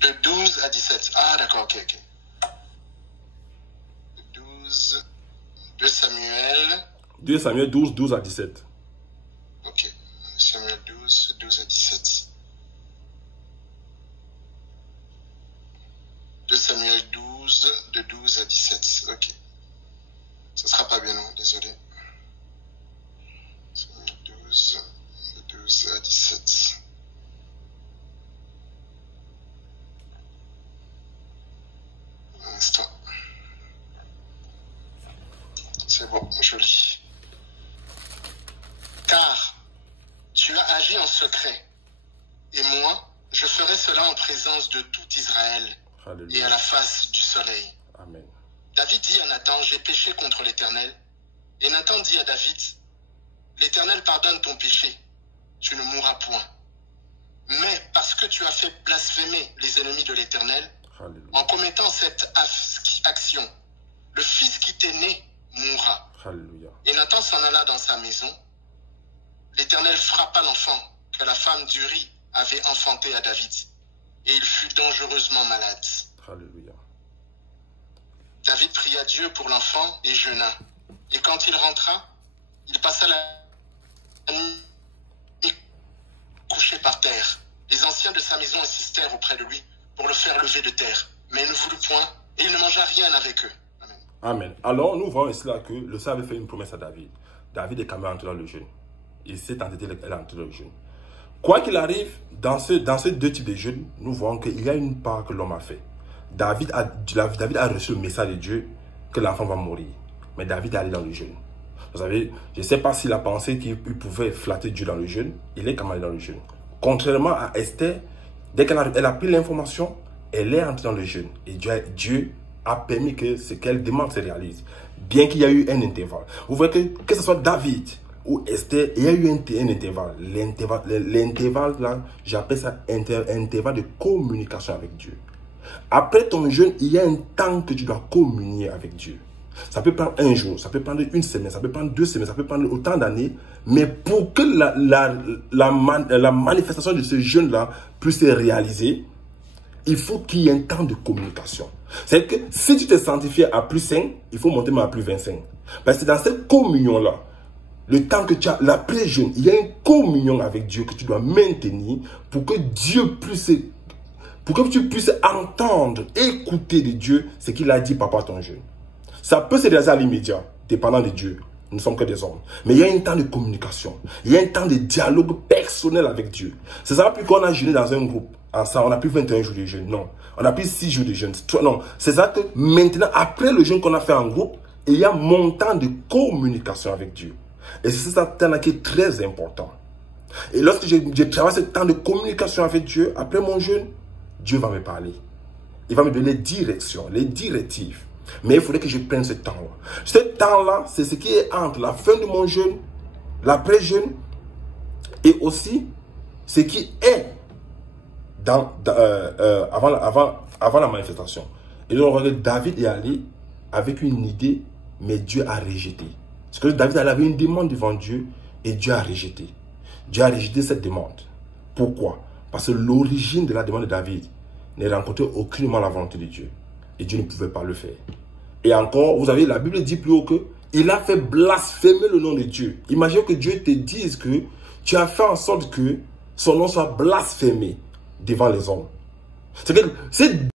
De 12 à 17. Ah, d'accord, ok, ok. 12, 2 Samuel. 2 Samuel 12, 12 à 17. Ok. Samuel 12, 12 à 17. 2 Samuel 12, de 12 à 17. Ok. Ça sera pas bien, non, désolé. Samuel 12, de 12 à 17. Un instant. C'est bon, je lis. Car tu as agi en secret, et moi, je ferai cela en présence de tout Israël. Alléluia. Et à la face du soleil. Amen. David dit à Nathan, j'ai péché contre l'Éternel. Et Nathan dit à David, l'Éternel pardonne ton péché, tu ne mourras point. Mais parce que tu as fait blasphémer les ennemis de l'Éternel, en commettant cette action, le fils qui t'est né mourra. Alléluia. Et Nathan s'en alla dans sa maison. L'Éternel frappa l'enfant que la femme d'Uri avait enfanté à David. Et il fut dangereusement malade. Alléluia. David pria Dieu pour l'enfant et jeûna. Et quand il rentra, il passa la nuit couché par terre. Les anciens de sa maison insistèrent auprès de lui pour le faire lever de terre. Mais il ne voulut point et il ne mangea rien avec eux. Amen. Amen. Alors, nous voyons ici là que le Seigneur avait fait une promesse à David. David est quand même entré dans le jeûne. Il s'est entêté, elle est entrée dans le jeûne. Quoi qu'il arrive, dans ces deux types de jeûnes, nous voyons qu'il y a une part que l'homme a fait. David a reçu le message de Dieu que l'enfant va mourir. Mais David est allé dans le jeûne. Vous savez, je ne sais pas s'il a pensé qu'il pouvait flatter Dieu dans le jeûne. Il est quand même allé dans le jeûne. Contrairement à Esther, dès qu'elle a pris l'information, elle est entrée dans le jeûne. Et Dieu a permis que ce qu'elle demande se réalise. Bien qu'il y a eu un intervalle. Vous voyez que ce soit David ou Esther, il y a eu un intervalle. L'intervalle là, j'appelle ça intervalle de communication avec Dieu. Après ton jeûne, il y a un temps que tu dois communier avec Dieu. Ça peut prendre un jour, ça peut prendre une semaine, ça peut prendre 2 semaines, ça peut prendre autant d'années. Mais pour que la manifestation de ce jeûne-là puisse se réaliser, il faut qu'il y ait un temps de communication. C'est que si tu te sanctifies à plus 5, il faut monter même à plus 25. Parce que dans cette communion-là, le temps que tu as, l'après-jeûne, il y a une communion avec Dieu que tu dois maintenir pour que Dieu puisse, pour que tu puisses entendre, écouter de Dieu ce qu'il a dit par rapport à ton jeûne. Ça peut se réaliser à l'immédiat, dépendant de Dieu. Nous ne sommes que des hommes. Mais il y a un temps de communication. Il y a un temps de dialogue personnel avec Dieu. C'est ça plus qu'on a jeûné dans un groupe. Ensemble, on n'a plus 21 jours de jeûne. Non. On n'a plus 6 jours de jeûne. Non. C'est ça que maintenant, après le jeûne qu'on a fait en groupe, il y a mon temps de communication avec Dieu. Et c'est ça temps-là qui est très important. Et lorsque je travaille ce temps de communication avec Dieu, après mon jeûne, Dieu va me parler. Il va me donner les directions, les directives. Mais il faudrait que je prenne ce temps-là. Ce temps-là, c'est ce qui est entre la fin de mon jeûne, l'après-jeûne, et aussi ce qui est avant la manifestation. Et donc, David est allé avec une idée, mais Dieu a rejeté. Parce que David avait une demande devant Dieu, et Dieu a rejeté. Dieu a rejeté cette demande. Pourquoi? Parce que l'origine de la demande de David ne rencontrait aucunement la volonté de Dieu. Et Dieu ne pouvait pas le faire. Et encore, vous savez, la Bible dit plus haut que il a fait blasphémer le nom de Dieu. Imagine que Dieu te dise que tu as fait en sorte que son nom soit blasphémé devant les hommes. C'est que